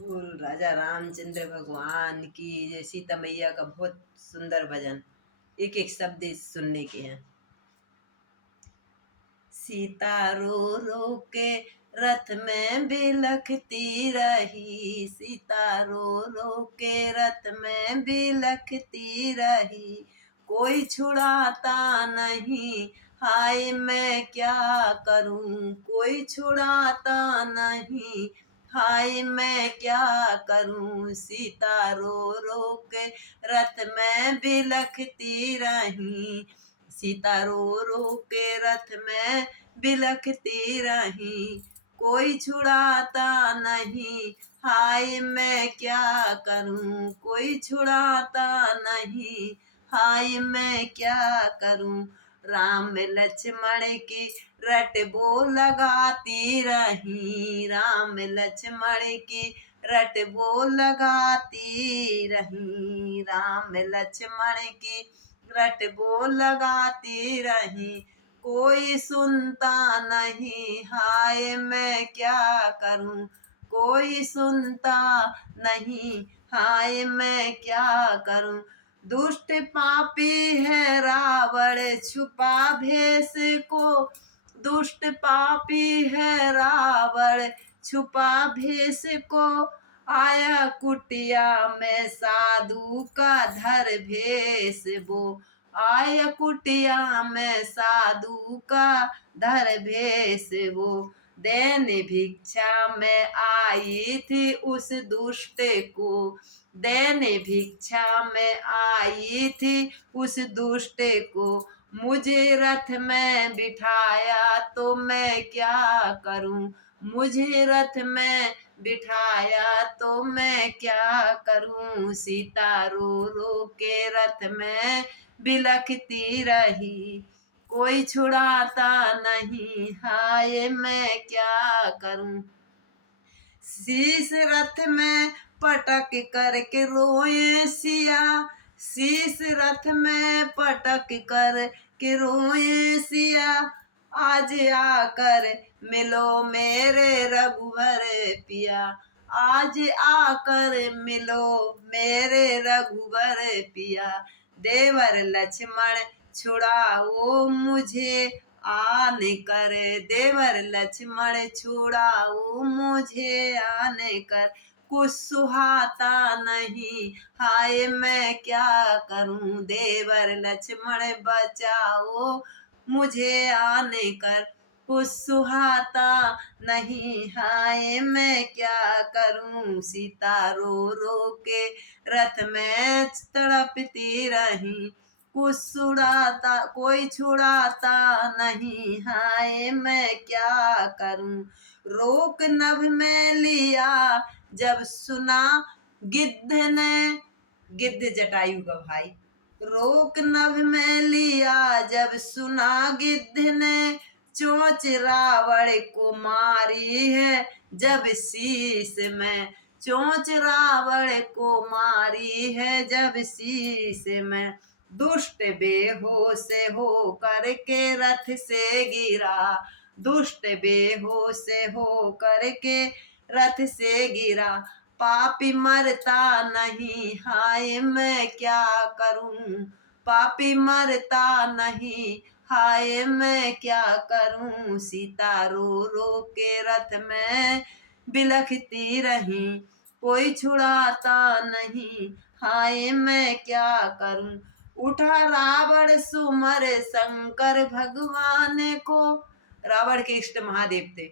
बोल राजा रामचंद्र भगवान की जय। सीता मैया का बहुत सुंदर भजन, एक एक शब्द सुनने के हैं। सीता रो रो के रथ में बिलखती रही, सीता रो रो के रथ में बिलखती रही। कोई छुड़ाता नहीं, हाय मैं क्या करूं, कोई छुड़ाता नहीं, हाय मैं क्या करूं। सीता रो रो के रथ में बिलखती रही, सीता रो रो के रथ में बिलखती रही। कोई छुड़ाता नहीं, हाय मैं क्या करूं, कोई छुड़ाता नहीं, हाय मैं क्या करूं। राम लक्ष्मण की रटबो लगाती रही, राम लक्ष्मण की रटबो लगाती रही, राम लक्ष्मण की रटबो लगाती रही। कोई सुनता नहीं, हाय मैं क्या करूं, कोई सुनता नहीं, हाय मैं क्या करूं। दुष्ट पापी है रावण छुपा भेष को, दुष्ट पापी है रावण छुपा भेष को। आया कुटिया में साधु का धर भेष वो, आया कुटिया में साधु का धर भेष वो। देने भिक्षा में आई थी उस दुष्ट को, देने भिक्षा में आई थी उस दुष्ट को। मुझे रथ में बिठाया तो मैं क्या करूं, मुझे रथ में बिठाया तो मैं क्या करूं। सीता रो रो के रथ में बिलखती रही, कोई छुड़ाता नहीं, हाय मैं क्या करूं। शीश रथ में पटक करके रोए सिया, शीश रथ में पटक कर के रोए सिया। आज आकर मिलो मेरे रघुवर पिया, आज आकर मिलो मेरे रघुवर पिया। देवर लक्ष्मण छुड़ाओ मुझे आने कर, देवर लक्ष्मण छुड़ाओ मुझे आने कर। कुछ सुहाता नहीं, हाय मैं क्या करूं। देवर लक्ष्मण बचाओ मुझे आने कर, कुछ सुहाता नहीं, हाय मैं क्या करूं। सीता रो रो के रथ में तड़पती रही, कुछ छुड़ाता कोई छुड़ाता नहीं, हाय मैं क्या करूं। रोक नभ में लिया जब सुना गिद्ध ने, गिद्ध जटायु का भाई। रोक नभ में लिया जब सुना गिद्ध ने, चोंच रावण को मारी है जब शीश में, चोंच रावण को मारी है जब शीश में। दुष्ट बेहोश हो करके रथ से गिरा, दुष्ट बेहोश हो करके रथ से गिरा। पापी मरता नहीं, हाय मैं क्या करूं, पापी मरता नहीं, हाय मैं क्या करूं। सीता रो रो के रथ में बिलखती रही, कोई छुड़ाता नहीं, हाय मैं क्या करूं। उठा रावण सुमर शंकर भगवान को, रावण के इष्ट महादेव थे।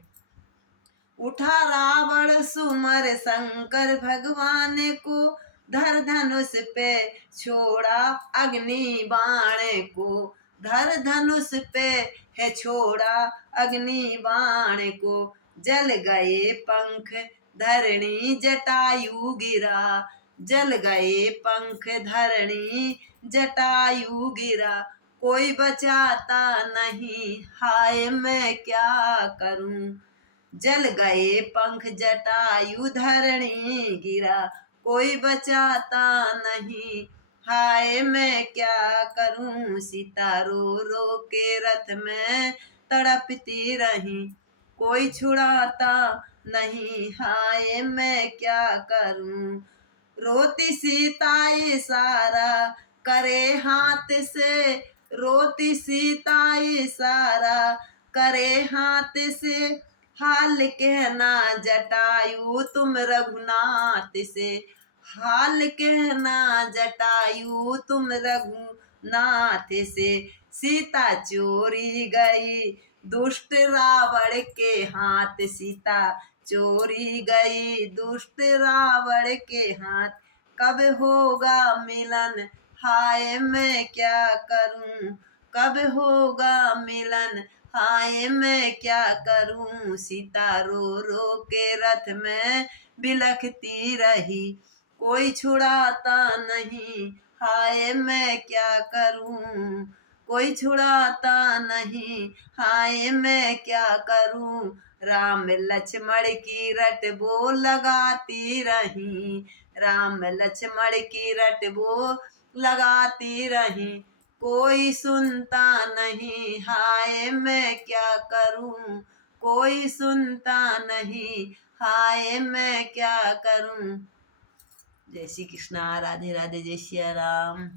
उठा रावण सुमर शंकर भगवान को, धर धनुष पे छोड़ा अग्नि बाण को, धर धनुष पे है छोड़ा अग्नि बाण को। जल गए पंख धरणी जटायु गिरा, जल गए पंख धरणी जटायु गिरा। कोई बचाता नहीं, हाय मैं क्या करूं। जल गए पंख जटायु धरणी गिरा, कोई बचाता नहीं, हाय मैं क्या करूं। सीता रो रो के रथ में तड़पती रही, कोई छुड़ाता नहीं, हाय मैं क्या करूं। रोती सीता इशारा करे हाथ से, रोती सीता इशारा करे हाथ से, हाल कहना जटायु तुम रघुनाथ से, हाल कहना जटायु तुम रघुनाथ से। सीता चोरी गई दुष्ट रावण के हाथ, सीता चोरी गई दुष्ट रावण के हाथ। कब होगा मिलन, हाय मैं क्या करूं। कब होगा मिलन, हाय मैं क्या करूं। सीता रो रो के रथ में बिलखती रही, कोई छुड़ाता नहीं, हाय मैं क्या करूं। कोई छुड़ाता नहीं, हाय मैं क्या करूं। राम लक्ष्मण की रट वो लगाती रही, राम लक्ष्मण की रट वो लगाती रही, कोई सुनता नहीं, हाय मैं क्या करूं। कोई सुनता नहीं, हाय मैं क्या करूं। जय श्री कृष्णा, राधे राधे, जय सिया राम।